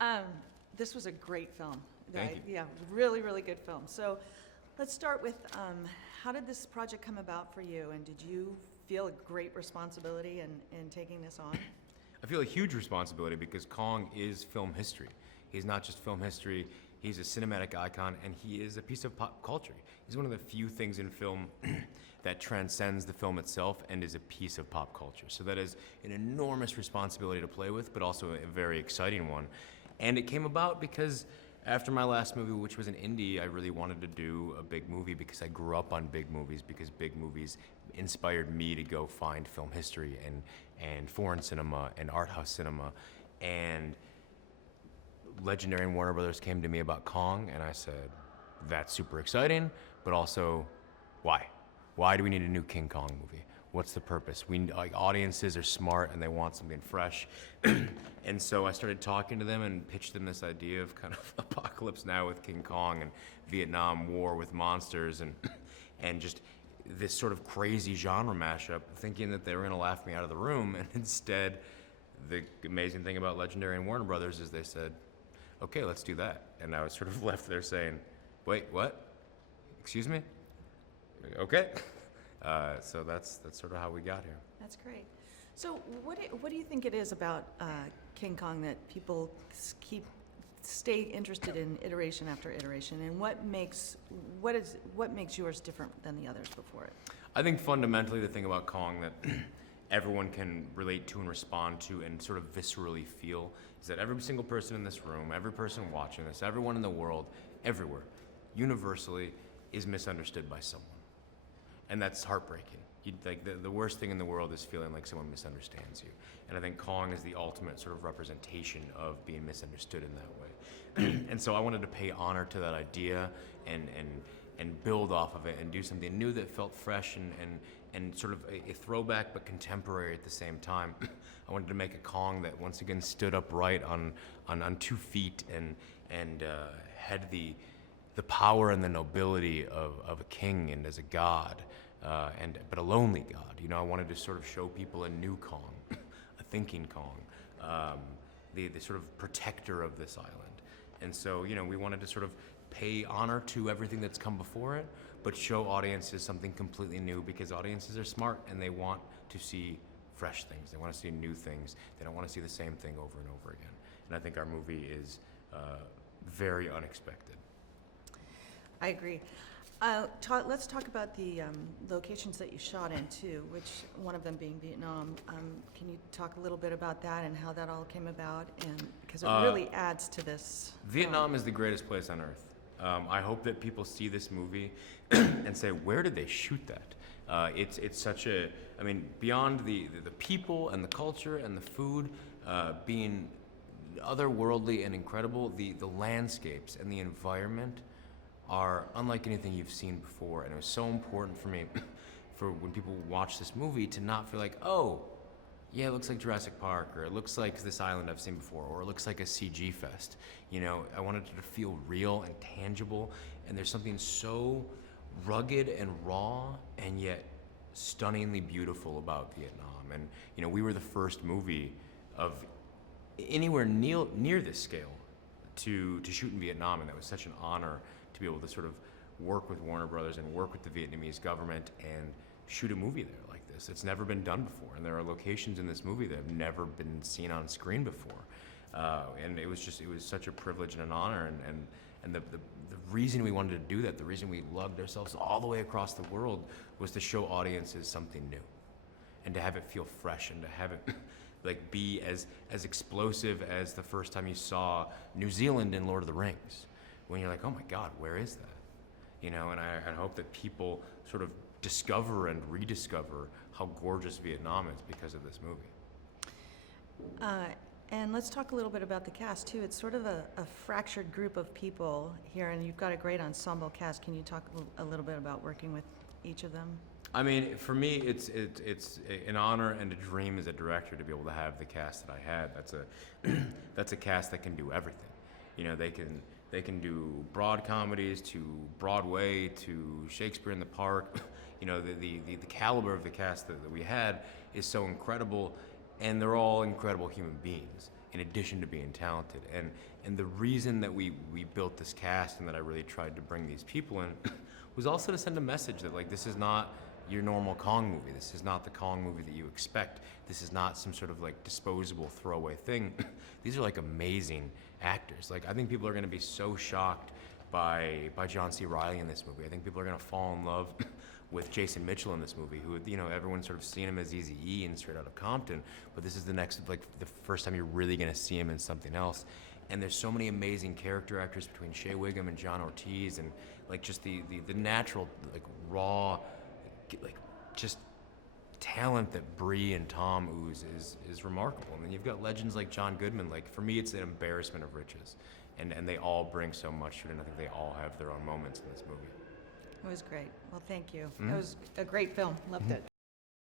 Um, this was a great film. Thank you. Yeah, really, really good film. So let's start with how did this project come about for you, and did you feel a great responsibility in taking this on? I feel a huge responsibility because Kong is film history. He's not just film history, he's a cinematic icon, and he is a piece of pop culture. He's one of the few things in film that transcends the film itself and is a piece of pop culture. So that is an enormous responsibility to play with, but also a very exciting one. And it came about because after my last movie, which was an indie, I really wanted to do a big movie because I grew up on big movies, because big movies inspired me to go find film history and foreign cinema and art house cinema. And Legendary and Warner Brothers came to me about Kong, and I said, that's super exciting, but also, why? Why do we need a new King Kong movie? What's the purpose? Audiences are smart and they want something fresh. And so I started talking to them and pitched them this idea of kind of apocalypse now with King Kong and Vietnam War with monsters and just this sort of crazy genre mashup, thinking that they were gonna laugh me out of the room. And instead, the amazing thing about Legendary and Warner Brothers is they said, okay, let's do that. And I was sort of left there saying, wait, what? Excuse me? Okay. So that's sort of how we got here. That's great. So what do you think it is about King Kong that people stay interested in iteration after iteration, and what makes yours different than the others before it? I think fundamentally the thing about Kong that everyone can relate to and respond to and sort of viscerally feel is that every single person in this room, every person watching this, everyone in the world, everywhere, universally is misunderstood by someone. And that's heartbreaking. The worst thing in the world is feeling like someone misunderstands you. And I think Kong is the ultimate sort of representation of being misunderstood in that way. And so I wanted to pay honor to that idea and build off of it and do something new that felt fresh and sort of a throwback but contemporary at the same time. I wanted to make a Kong that once again stood upright on 2 feet and had the power and the nobility of a king and as a god, but a lonely god. You know, I wanted to sort of show people a new Kong, a thinking Kong, the sort of protector of this island. And so, you know, we wanted to sort of pay honor to everything that's come before it, but show audiences something completely new, because audiences are smart and they want to see fresh things. They want to see new things. They don't want to see the same thing over and over again. And I think our movie is very unexpected. I agree. Let's talk about the locations that you shot in too, which one of them being Vietnam. Can you talk a little bit about that and how that all came about? And because it really adds to this. Vietnam is the greatest place on earth. I hope that people see this movie and say, where did they shoot that? It's such a, I mean, beyond the people and the culture and the food being otherworldly and incredible, the landscapes and the environment are unlike anything you've seen before. And it was so important for me, for when people watch this movie, to not feel like, oh, yeah, it looks like Jurassic Park, or it looks like this island I've seen before, or it looks like a CG fest. You know, I wanted it to feel real and tangible, and there's something so rugged and raw and yet stunningly beautiful about Vietnam. And, you know, we were the first movie of anywhere near this scale to shoot in Vietnam, and that was such an honor to be able to sort of work with Warner Brothers and work with the Vietnamese government and shoot a movie there like this. It's never been done before, and there are locations in this movie that have never been seen on screen before. And it was such a privilege and an honor, and the reason we wanted to do that, the reason we lugged ourselves all the way across the world, was to show audiences something new, and to have it feel fresh, and to have it like be as explosive as the first time you saw New Zealand in Lord of the Rings, when you're like, oh my God, where is that? You know, and I hope that people sort of discover and rediscover how gorgeous Vietnam is because of this movie. And let's talk a little bit about the cast too. It's sort of a fractured group of people here, and you've got a great ensemble cast. Can you talk a little bit about working with each of them? I mean, for me, it's an honor and a dream as a director to be able to have the cast that I had. That's a cast that can do everything. You know, they can do broad comedies to Broadway to Shakespeare in the Park. You know, the caliber of the cast that we had is so incredible, and they're all incredible human beings. in addition to being talented. And the reason that we built this cast and that I really tried to bring these people in was also to send a message that, like, this is not your normal Kong movie. This is not the Kong movie that you expect. This is not some sort of like disposable throwaway thing. These are like amazing actors. Like, I think people are going to be so shocked by John C. Reilly in this movie. I think people are going to fall in love with Jason Mitchell in this movie, who, you know, everyone's sort of seen him as Eazy-E and Straight Outta Compton, but this is the next, like, the first time you're really going to see him in something else. And there's so many amazing character actors between Shea Whigham and John Ortiz, and like just the natural, like, raw, like, just talent that Brie and Tom ooze is remarkable. And then you've got legends like John Goodman. Like, for me, it's an embarrassment of riches, and they all bring so much to it, and I think they all have their own moments in this movie. It was great. Well, thank you. Mhm. It was a great film. Loved it.